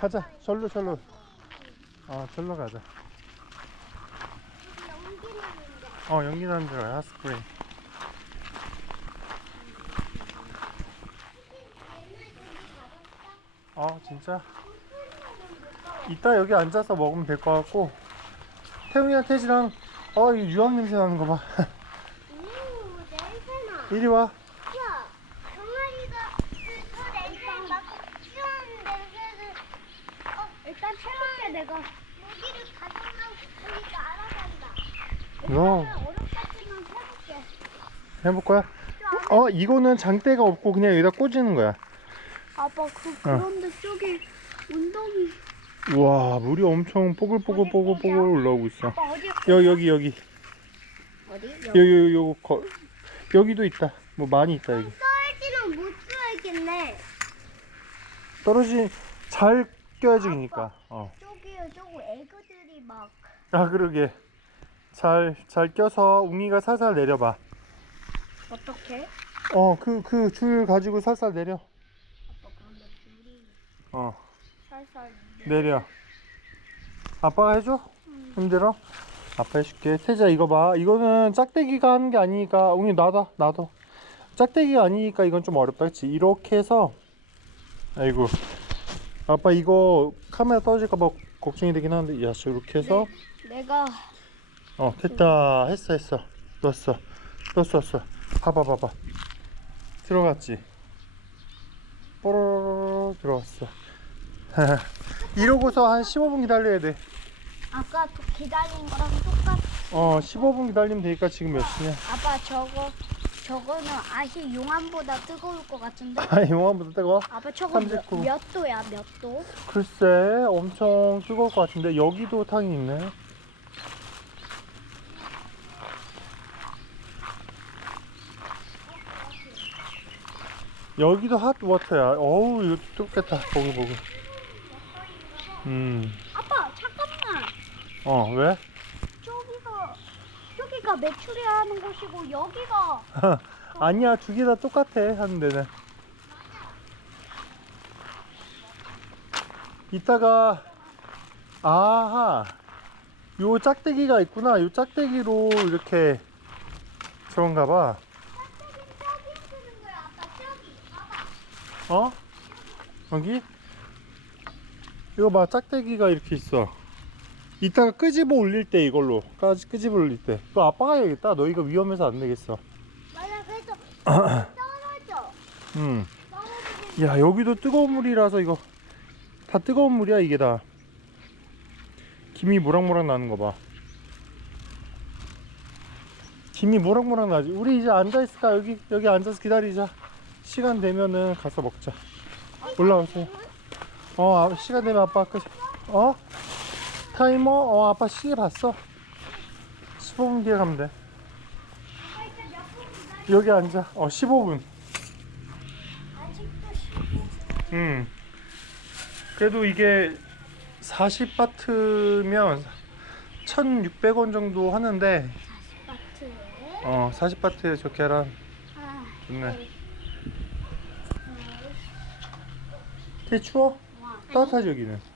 가자. 절로 절로. 어, 절로 가자. 어, 연기 나는 데가 핫스프링. 어, 진짜? 이따 여기 앉아서 먹으면 될 것 같고. 태웅이랑 태지랑, 어, 이 유황 냄새 나는 거 봐. 오, 냄새나. 이리 와. 야, 병아리가 그저 냄새 맡고 시원 냄새를. 어, 일단 해볼게 내가. 여기를 가져가고 보니까 알아간다. 너. 일단은 어렵겠지만 해볼게. 해볼 거야? 어, 이거는 장대가 없고 그냥 여기다 꽂는 거야. 아빠 그 그런데 저기 운동이. 우와, 물이 엄청 뽀글뽀글 뽀글뽀글 올라오고 있어. 아빠 어디? 여기, 여기, 여기. 어디? 여기, 여기, 여기, 거, 여기도 있다. 뭐 많이 있다, 여기. 떨지는 못 써야겠네. 떨어지, 잘 껴야지, 그니까. 어. 저거 애기들이 막. 아, 그러게. 잘, 잘 껴서 웅이가 살살 내려봐. 어떻게? 어, 그, 그 줄 가지고 살살 내려. 아빠 그런데 줄이 어, 살살. 내려. 아빠가 해줘? 힘들어? 아빠 해줄게. 태자, 이거 봐. 이거는 짝대기가 하는 게 아니니까, 웅이 놔둬, 놔둬. 짝대기가 아니니까 이건 좀 어렵다, 그치? 이렇게 해서, 아이고. 아빠 이거 카메라 떨어질까 봐 걱정이 되긴 하는데, 야, 이렇게 해서, 내가 어, 됐다. 했어, 했어. 넣었어. 넣었어, 넣었어. 봐봐, 봐봐. 들어갔지? 뽀로로로 들어갔어. 이러고서 한 15분 기다려야 돼. 아까 그 기다린 거랑 똑같. 어, 15분 기다리면 되니까 지금 몇 시냐? 아빠 저거 저거는 아시 용암보다 뜨거울 것 같은데. 아, 용암보다 뜨거워? 아빠 저거 몇, 39. 몇 도야 몇 도? 글쎄, 엄청 뜨거울 것 같은데, 여기도 탕이 있네. 여기도 핫워터야. 어우, 이거 뜨겁겠다. 보고 보고. 음, 아빠 잠깐만. 어, 왜? 여기가 매출이 하는 곳이고 여기가 아니야, 두 개 다 똑같아, 하는 데는. 이따가, 아하, 요 짝대기가 있구나. 요 짝대기로 이렇게, 저런가 봐. 어? 여기? 이거 봐, 짝대기가 이렇게 있어. 이따가 끄집어 올릴 때 이걸로. 까- 끄집어 올릴 때. 또 아빠가 해야겠다. 너 이거 위험해서 안 되겠어. 맞아 그래서 떨어져. 음. 떨어지게 야, 여기도 뜨거운 물이라서 이거 다 뜨거운 물이야, 이게 다. 김이 모락모락 나는 거 봐. 김이 모락모락 나지. 우리 이제 앉아 있을까? 여기 여기 앉아서 기다리자. 시간 되면은 가서 먹자. 올라오세요. 어, 아, 시간 되면 아빠 끝. 어? 타이머? 어, 아빠 시계 봤어. 15분 뒤에 가면 돼. 여기 앉아. 어, 15분. 아직도 시고 음. 그래도 이게 40바트면 1,600원 정도 하는데. 어, 40바트에 저 계란 아, 좋네. 되게 추워? 와. 따뜻하지 여기는.